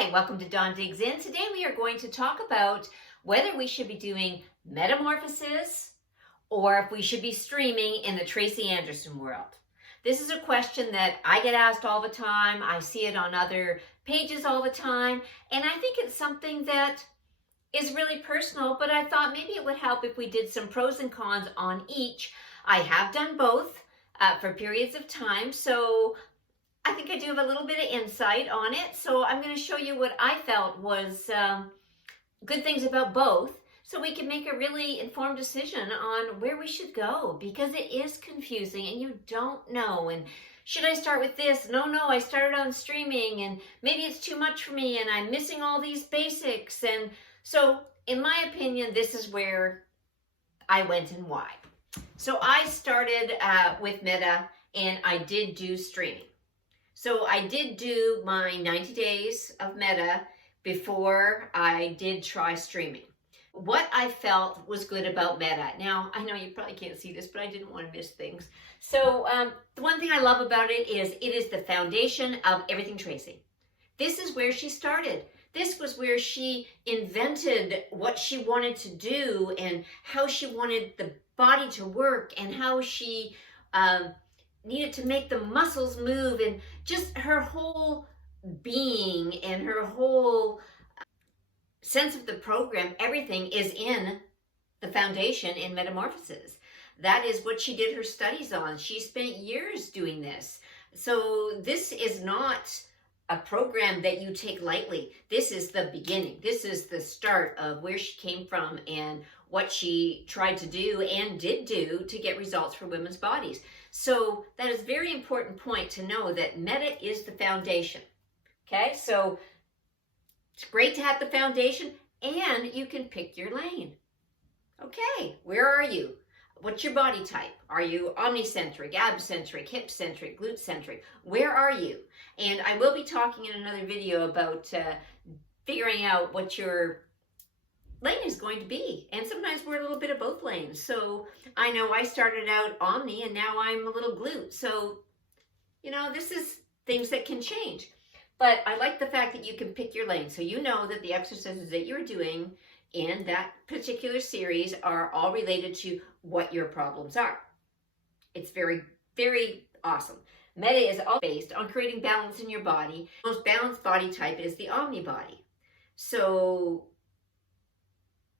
Hi, welcome to Dawn Digs In. Today we are going to talk about whether we should be doing metamorphosis or if we should be streaming in the Tracy Anderson world. This is a question that I get asked all the time. I see it on other pages all the time, and I think it's something that is really personal, but I thought maybe it would help if we did some pros and cons on each. I have done both for periods of time, so I think I do have a little bit of insight on it. So I'm going to show you what I felt was good things about both, so we can make a really informed decision on where we should go, because it is confusing and you don't know. And should I start with this? No, I started on streaming and maybe it's too much for me and I'm missing all these basics. And so in my opinion, this is where I went and why. So I started with Meta and I did do streaming. So I did do my 90 days of Meta before I did try streaming. What I felt was good about Meta. Now, I know you probably can't see this, but I didn't want to miss things. So the one thing I love about it is the foundation of everything Tracy. This is where she started. This was where she invented what she wanted to do and how she wanted the body to work and how she needed to make the muscles move, and just her whole being and her whole sense of the program, everything is in the foundation in Metamorphosis. That is what she did her studies on. She spent years doing this. So this is not a program that you take lightly. This is the beginning. This is the start of where she came from and what she tried to do and did do to get results for women's bodies. So that is a very important point to know, that Meta is the foundation. Okay, so it's great to have the foundation and you can pick your lane. Okay, where are you? What's your body type? Are you omnicentric, abcentric, hip-centric, glute-centric? Where are you? And I will be talking in another video about figuring out what your lane is going to be. And sometimes we're a little bit of both lanes. So I know I started out omni and now I'm a little glute. So, you know, this is things that can change. But I like the fact that you can pick your lane. So you know that the exercises that you're doing in that particular series are all related to what your problems are. It's very, very awesome. Meta is all based on creating balance in your body. The most balanced body type is the omni body. So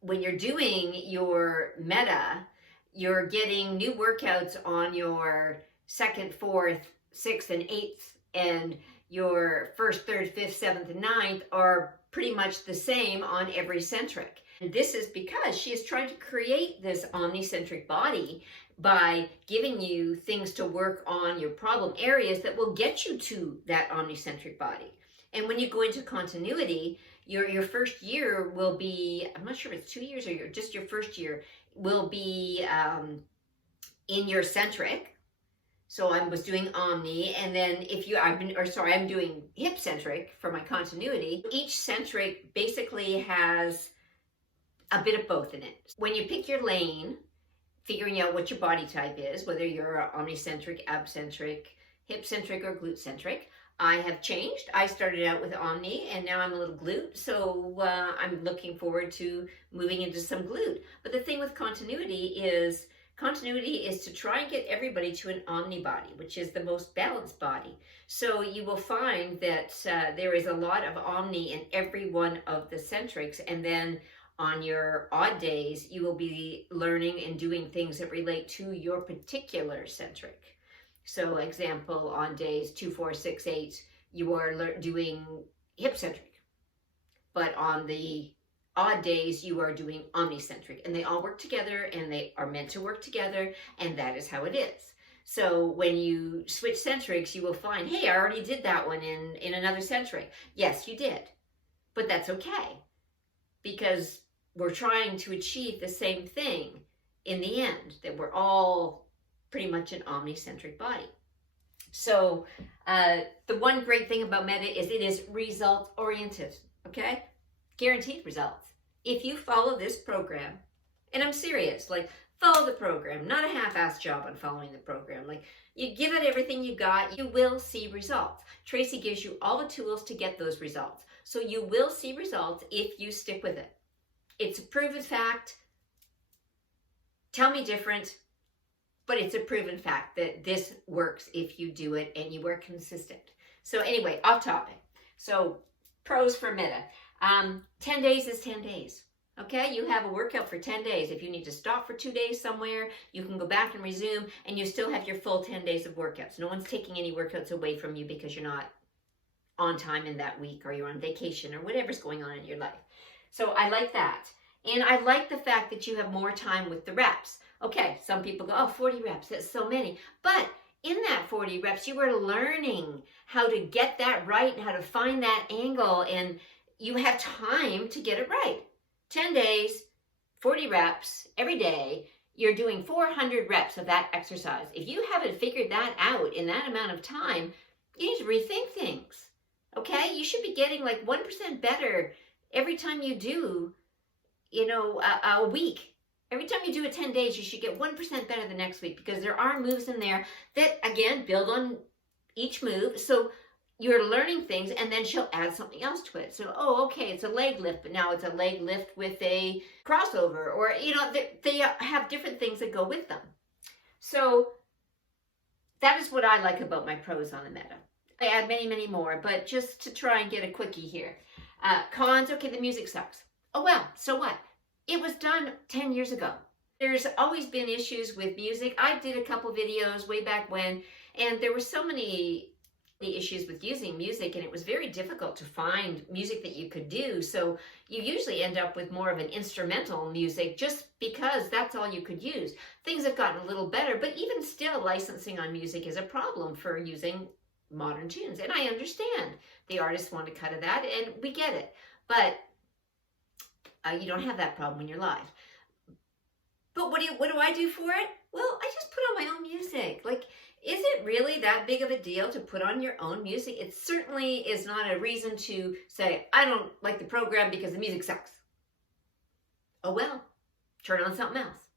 when you're doing your Meta, you're getting new workouts on your second, fourth, sixth, and eighth, and your first, third, fifth, seventh, and ninth are pretty much the same on every centric. And this is because she is trying to create this omnicentric body by giving you things to work on your problem areas that will get you to that omnicentric body. And when you go into continuity, your first year will be, I'm not sure if it's 2 years or just your first year, will be in your centric. So I was doing omni, and then I'm doing hip centric for my continuity. Each centric basically has a bit of both in it. When you pick your lane, figuring out what your body type is, whether you're omnicentric, abcentric, hip centric, or glute centric, I have changed. I started out with omni and now I'm a little glute. So I'm looking forward to moving into some glute. But the thing with continuity is to try and get everybody to an omni body, which is the most balanced body. So you will find that there is a lot of omni in every one of the centrics. And then on your odd days, you will be learning and doing things that relate to your particular centric. So example, on days 2, 4, 6, 8, you are doing hip centric. But on the odd days, you are doing omnicentric, and they all work together and they are meant to work together, and that is how it is. So when you switch centrics, you will find, hey, I already did that one in another centric. Yes, you did, but that's okay, because we're trying to achieve the same thing in the end, that we're all pretty much an omnicentric body. So the one great thing about Meta is it is result oriented, okay? Guaranteed results. If you follow this program, and I'm serious, like Follow the program, not a half-assed job on following the program. Like, you give it everything you got, you will see results. Tracy gives you all the tools to get those results. So you will see results if you stick with it. It's a proven fact. Tell me different, but it's a proven fact that this works if you do it and you are consistent. So anyway, off topic. So pros for Meta. 10 days is 10 days. Okay, you have a workout for 10 days. If you need to stop for 2 days somewhere, you can go back and resume, and you still have your full 10 days of workouts. No one's taking any workouts away from you because you're not on time in that week, or you're on vacation, or whatever's going on in your life. So I like that. And I like the fact that you have more time with the reps. Okay, some people go, oh, 40 reps, that's so many. But in that 40 reps, you are learning how to get that right and how to find that angle, and you have time to get it right. 10 days, 40 reps every day, you're doing 400 reps of that exercise. If you haven't figured that out in that amount of time, you need to rethink things, okay? You should be getting like 1% better every time you do, a week. Every time you do it 10 days, you should get 1% better the next week, because there are moves in there that, again, build on each move. So you're learning things, and then she'll add something else to it. So, oh, okay, it's a leg lift, but now it's a leg lift with a crossover, or, they have different things that go with them. So that is what I like about my pros on the Meta. I add many, many more, but just to try and get a quickie here. Cons, okay, the music sucks. Oh, well, so what? It was done 10 years ago. There's always been issues with music. I did a couple videos way back when, and there were so many issues with using music, and it was very difficult to find music that you could do. So you usually end up with more of an instrumental music just because that's all you could use. Things have gotten a little better, but even still, licensing on music is a problem for using modern tunes. And I understand the artists want to cut of that, and we get it. But you don't have that problem when you're live. But what do I do for it? Well, I just put on my own music. Like, is it really that big of a deal to put on your own music? It certainly is not a reason to say, I don't like the program because the music sucks. Oh well, turn on something else.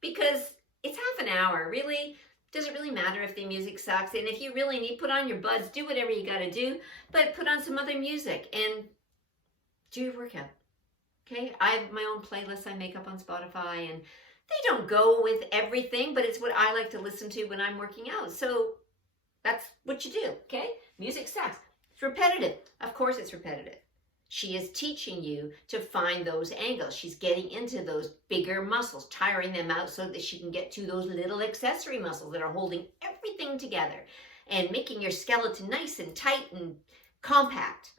Because it's half an hour, really. Does it really matter if the music sucks? And if you really need, put on your buds, do whatever you gotta do, but put on some other music and do your workout. Okay, I have my own playlists I make up on Spotify, and they don't go with everything, but it's what I like to listen to when I'm working out. So that's what you do, okay? Music sucks. It's repetitive. Of course it's repetitive. She is teaching you to find those angles. She's getting into those bigger muscles, tiring them out so that she can get to those little accessory muscles that are holding everything together and making your skeleton nice and tight and compact.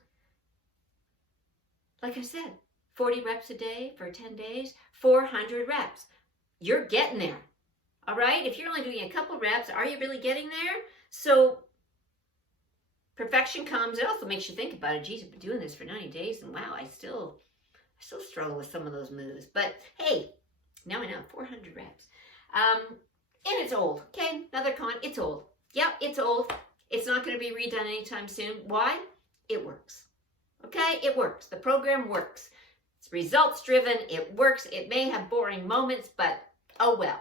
Like I said, 40 reps a day for 10 days, 400 reps. You're getting there, all right? If you're only doing a couple reps, are you really getting there? So perfection comes. It also makes you think about it. Geez, I've been doing this for 90 days, and wow, I still struggle with some of those moves. But hey, now I know, 400 reps. And it's old, okay? Another con, it's old. Yep, it's old. It's not going to be redone anytime soon. Why? It works, okay? It works. The program works. It's results driven. It works. It may have boring moments, but oh well.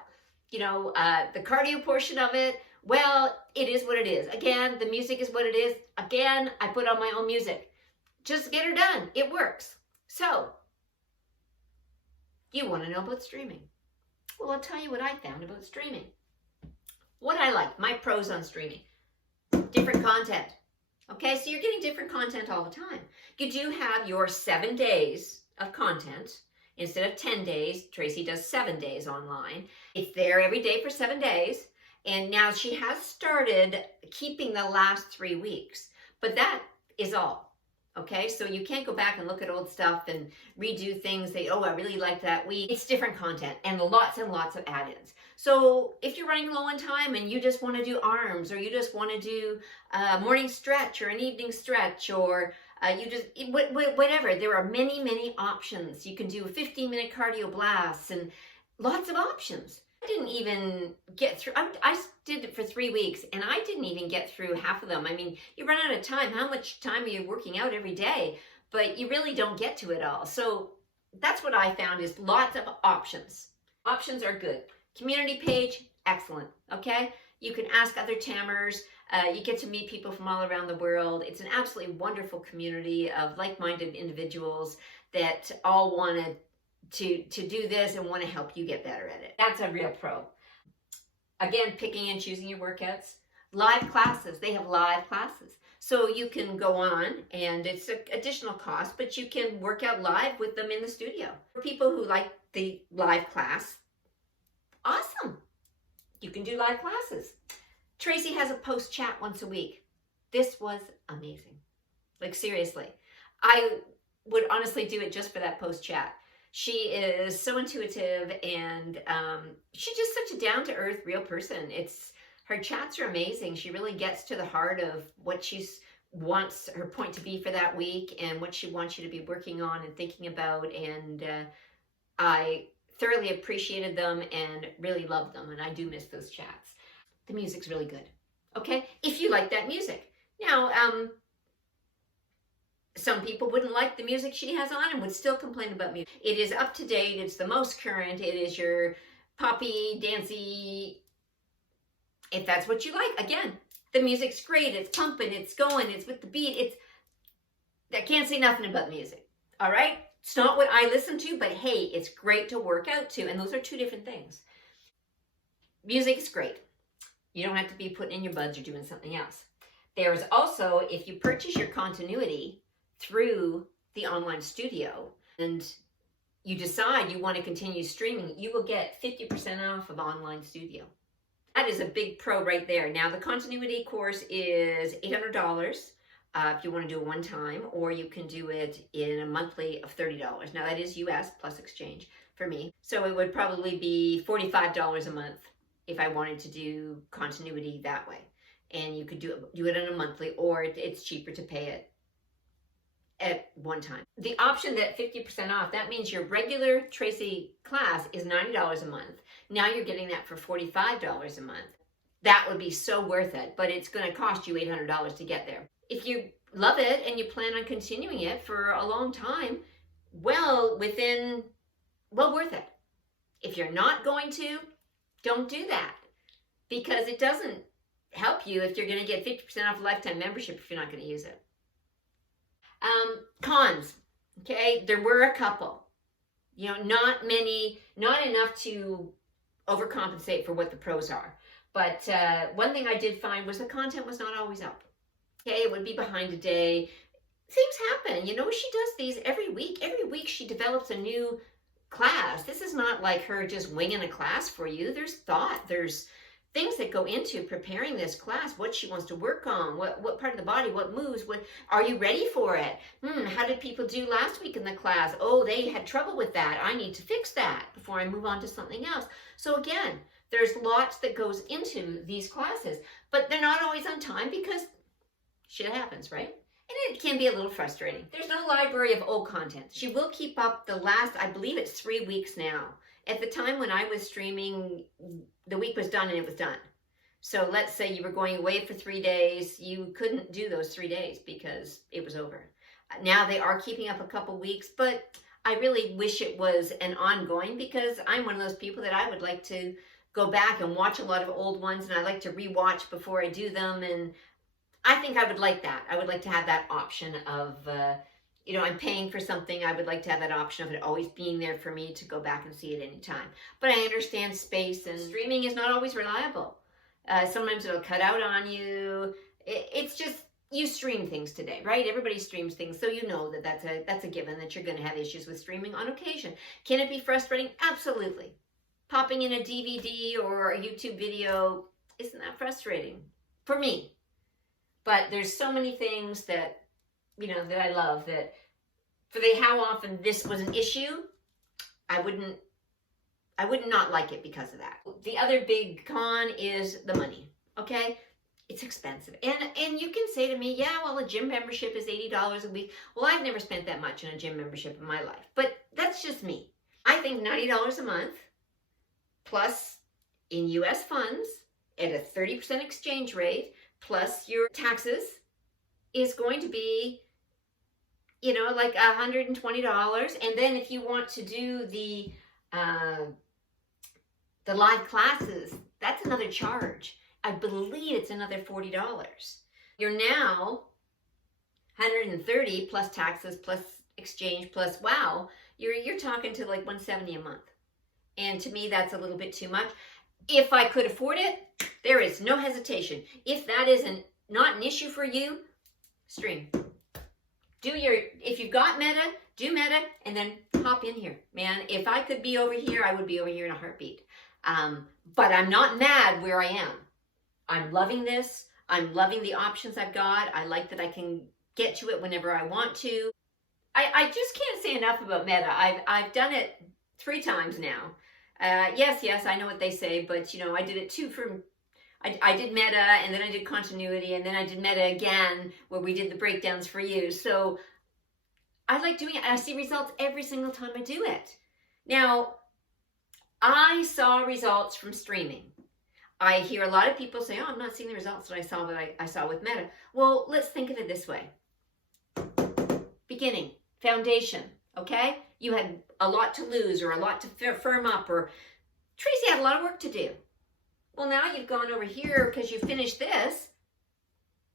The cardio portion of it, well, it is what it is. Again, the music is what it is. Again, I put on my own music. Just get her done. It works. So, you want to know about streaming? Well, I'll tell you what I found about streaming. What I like, my pros on streaming. Different content. Okay, so you're getting different content all the time. You do have your 7 days of content. Instead of 10 days, Tracy does 7 days online. It's there every day for 7 days. And now she has started keeping the last 3 weeks. But that is all. Okay, so you can't go back and look at old stuff and redo things. Say, oh, I really like that week. It's different content and lots of add-ins. So if you're running low on time and you just want to do arms, or you just want to do a morning stretch or an evening stretch, or whatever. There are many options. You can do 15-minute cardio blasts and lots of options. I didn't even get through. I did it for 3 weeks, and I didn't even get through half of them. I mean, you run out of time. How much time are you working out every day? But you really don't get to it all. So that's what I found, is lots of options. Options are good. Community page, excellent, okay? You can ask other Tammers. You get to meet people from all around the world. It's an absolutely wonderful community of like-minded individuals that all want to do this and want to help you get better at it. That's a real pro. Again, picking and choosing your workouts. Live classes, they have live classes. So you can go on, and it's an additional cost, but you can work out live with them in the studio. For people who like the live class, awesome. You can do live classes. Tracy has a post chat once a week. This was amazing. Like, seriously. I would honestly do it just for that post chat. She is so intuitive, and she's just such a down-to-earth, real person. Her chats are amazing. She really gets to the heart of what she wants her point to be for that week and what she wants you to be working on and thinking about. And I thoroughly appreciated them and really loved them. And I do miss those chats. The music's really good. Okay? If you like that music. Now, some people wouldn't like the music she has on and would still complain about music. It is up to date. It's the most current. It is your poppy, dancey, if that's what you like. Again, the music's great. It's pumping. It's going. It's with the beat. I can't say nothing about music. All right? It's not what I listen to, but hey, it's great to work out to. And those are two different things. Music is great. You don't have to be putting in your buds or doing something else. There's also, if you purchase your continuity through the online studio and you decide you want to continue streaming, you will get 50% off of online studio. That is a big pro right there. Now, the continuity course is $800 if you want to do it one time, or you can do it in a monthly of $30. Now, that is US plus exchange for me. So it would probably be $45 a month if I wanted to do continuity that way. And you could do it on a monthly, or it's cheaper to pay it at one time. The option that 50% off, that means your regular Tracy class is $90 a month. Now you're getting that for $45 a month. That would be so worth it, but it's going to cost you $800 to get there. If you love it and you plan on continuing it for a long time, well worth it. If you're not going to, don't do that, because it doesn't help you if you're going to get 50% off a lifetime membership if you're not going to use it. Cons, okay? There were a couple. You know, not many, not enough to overcompensate for what the pros are. But one thing I did find was the content was not always up. Okay, it would be behind a day. Things happen. You know, she does these every week. Every week she develops a new class. This is not like her just winging a class for you. There's thought. There's things that go into preparing this class, what she wants to work on, what part of the body, what moves, what are you ready for it? How did people do last week in the class? Oh, they had trouble with that. I need to fix that before I move on to something else. So again, there's lots that goes into these classes, but they're not always on time because shit happens, right? And it can be a little frustrating. There's no library of old content. She will keep up the last, I believe it's 3 weeks now. At the time when I was streaming, the week was done and it was done. So let's say you were going away for 3 days. You couldn't do those 3 days because it was over. Now they are keeping up a couple weeks, but I really wish it was an ongoing, because I'm one of those people that I would like to go back and watch a lot of old ones, and I like to rewatch before I do them. And I think I would like that. I would like to have that option of, you know, I'm paying for something. I would like to have that option of it always being there for me to go back and see it anytime. But I understand space, and streaming is not always reliable. Sometimes it'll cut out on you. It's just, you stream things today, right? Everybody streams things, so you know that that's a given, that you're going to have issues with streaming on occasion. Can it be frustrating? Absolutely. Popping in a DVD or a YouTube video, isn't that frustrating? For me. But there's so many things that, you know, that I love, that for how often this was an issue, I wouldn't not like it because of that. The other big con is the money, okay? It's expensive. And you can say to me, yeah, well, a gym membership is $80 a week. Well, I've never spent that much on a gym membership in my life, but that's just me. I think $90 a month, plus in US funds at a 30% exchange rate, plus your taxes, is going to be, you know, like $120. And then if you want to do the The live classes, that's another charge. I believe it's another $40. You're now $130 plus taxes, plus exchange, plus wow, you're talking to like $170 a month. And to me, that's a little bit too much. If I could afford it, there is no hesitation. If that isn't not an issue for you, stream. If you've got Meta, do Meta, and then hop in here. Man, if I could be over here, I would be over here in a heartbeat. But I'm not mad where I am. I'm loving this. I'm loving the options I've got. I like that I can get to it whenever I want to. I just can't say enough about Meta. I've done it 3 times now. Yes, I know what they say, but you know, I did it too I did Meta, and then I did continuity, and then I did Meta again, where we did the breakdowns for you. So I like doing it. I see results every single time I do it. Now, I saw results from streaming. I hear a lot of people say, oh, I'm not seeing the results that I saw with Meta. Well, let's think of it this way. Beginning, foundation, okay? You had a lot to lose or a lot to firm up, or Tracy had a lot of work to do. Well, now you've gone over here because you finished this.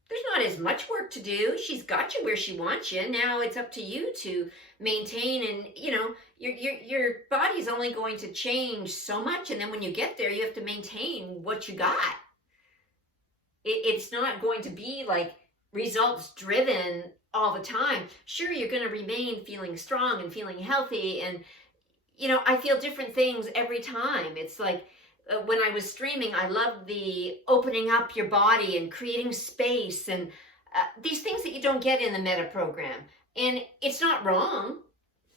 There's not as much work to do. She's got you where she wants you. Now it's up to you to maintain, and you know, your body's only going to change so much, and then when you get there, you have to maintain what you got. It's not going to be like results driven all the time. Sure, you're going to remain feeling strong and feeling healthy, and you know, I feel different things every time. It's like when I was streaming, I loved the opening up your body and creating space, and these things that you don't get in the Meta program. And it's not wrong.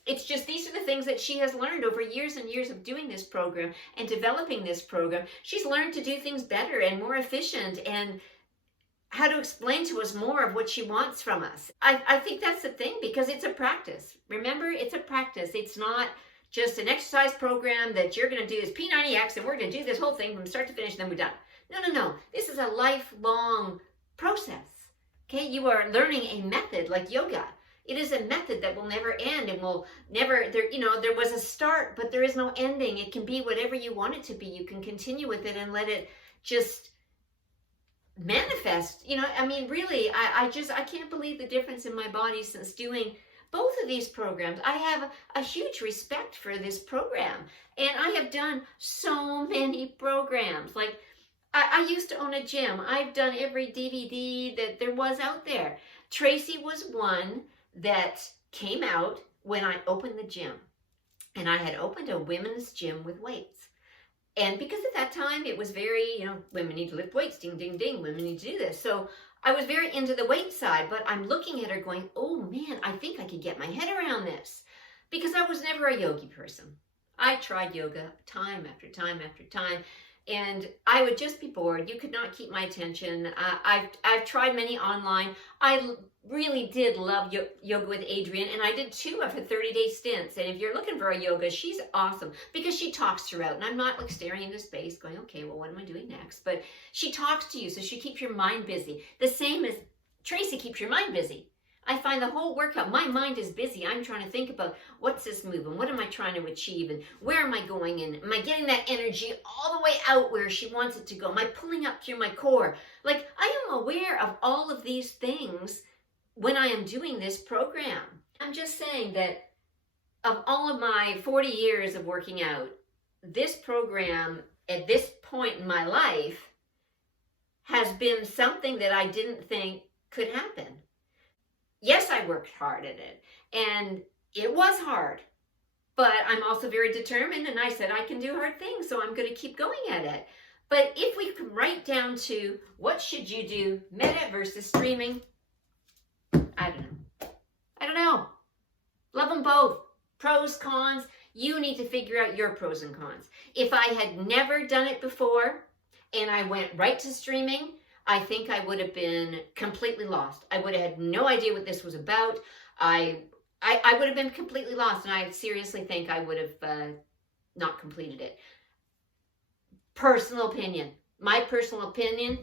It's just these are the things that she has learned over years and years of doing this program and developing this program. She's learned to do things better and more efficient, and how to explain to us more of what she wants from us. I think that's the thing, because it's a practice. Remember, it's a practice. It's not just an exercise program that you're going to do this P90X and we're going to do this whole thing from start to finish and then we're done. No. This is a lifelong process. Okay, you are learning a method like yoga. It is a method that will never end and will never, there was a start, but there is no ending. It can be whatever you want it to be. You can continue with it and let it just manifest. You know, I mean, really, I can't believe the difference in my body since doing both of these programs. I have a huge respect for this program, and I have done so many programs. Like, I used to own a gym. I've done every DVD that there was out there. Tracy was one that came out when I opened the gym, and I had opened a women's gym with weights. And because at that time it was very, women need to lift weights, ding, ding, ding, women need to do this. So I was very into the weight side, but I'm looking at her going, oh man, I think I could get my head around this, because I was never a yogi person. I tried yoga time after time after time, and I would just be bored. You could not keep my attention. I've tried many online. I really did love yoga with Adrienne, and I did 2 of her 30-day stints. And if you're looking for a yoga, she's awesome, because she talks throughout, and I'm not like staring into space going, okay, well, what am I doing next? But she talks to you, so she keeps your mind busy. The same as Tracy keeps your mind busy. I find the whole workout, my mind is busy. I'm trying to think about what's this move and what am I trying to achieve and where am I going, and am I getting that energy all the way out where she wants it to go? Am I pulling up through my core? Like, I am aware of all of these things when I am doing this program. I'm just saying that of all of my 40 years of working out, this program at this point in my life has been something that I didn't think could happen. Yes, I worked hard at it, and it was hard, but I'm also very determined, and I said I can do hard things, so I'm going to keep going at it. But if we come right down to what should you do, Meta versus streaming, I don't know. Love them both. Pros, cons. You need to figure out your pros and cons. If I had never done it before and I went right to streaming, I think I would have been completely lost. I would have had no idea what this was about. I would have been completely lost, and I seriously think I would have not completed it. Personal opinion. My personal opinion,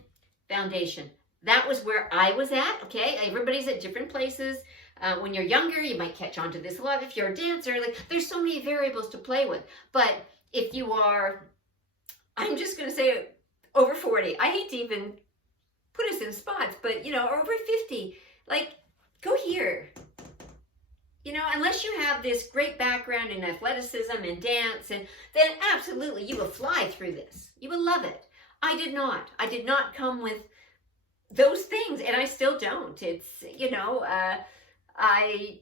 foundation. That was where I was at, okay? Everybody's at different places. When you're younger, you might catch on to this a lot. If you're a dancer, like, there's so many variables to play with. But if you are I'm just going to say over 40. I hate to even put us in spots, but you know, over 50, like go here. You know, unless you have this great background in athleticism and dance, and then absolutely you will fly through this. You will love it. I did not. I did not come with those things, and I still don't. It's, you know, I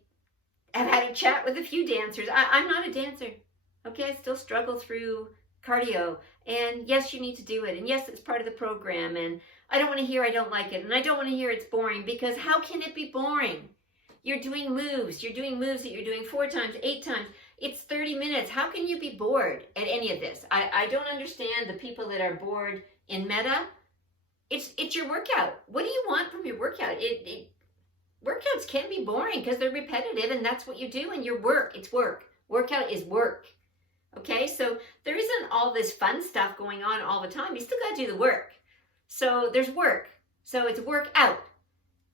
have had a chat with a few dancers. I'm not a dancer. Okay, I still struggle through cardio. And yes, you need to do it. And yes, it's part of the program. And I don't want to hear I don't like it. And I don't want to hear it's boring, because how can it be boring? You're doing moves. You're doing moves that you're doing 4 times, 8 times. It's 30 minutes. How can you be bored at any of this? I don't understand the people that are bored in Meta. It's your workout. What do you want from your workout? Workouts can be boring because they're repetitive, and that's what you do in your work. It's work. Workout is work. Okay, so there isn't all this fun stuff going on all the time. You still got to do the work. So there's work. So it's workout.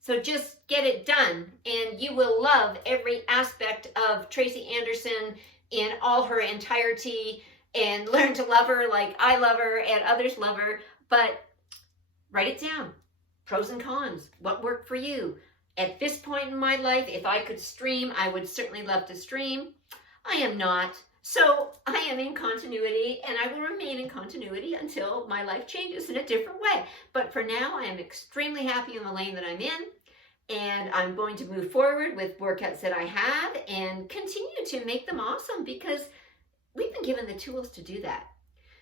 So just get it done, and you will love every aspect of Tracy Anderson in all her entirety, and learn to love her like I love her and others love her. But write it down. Pros and cons. What worked for you? At this point in my life, if I could stream, I would certainly love to stream. I am not. So I am in continuity, and I will remain in continuity until my life changes in a different way. But for now, I am extremely happy in the lane that I'm in, and I'm going to move forward with workouts that I have and continue to make them awesome, because we've been given the tools to do that.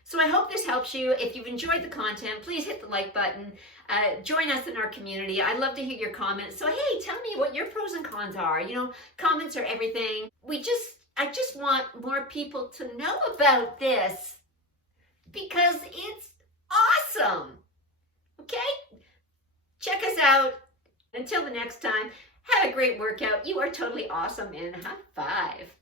So I hope this helps you. If you've enjoyed the content, please hit the like button. Join us in our community. I'd love to hear your comments. So hey, tell me what your pros and cons are. You know, comments are everything. I just want more people to know about this, because it's awesome. Okay? Check us out. Until the next time, have a great workout. You are totally awesome, and high five.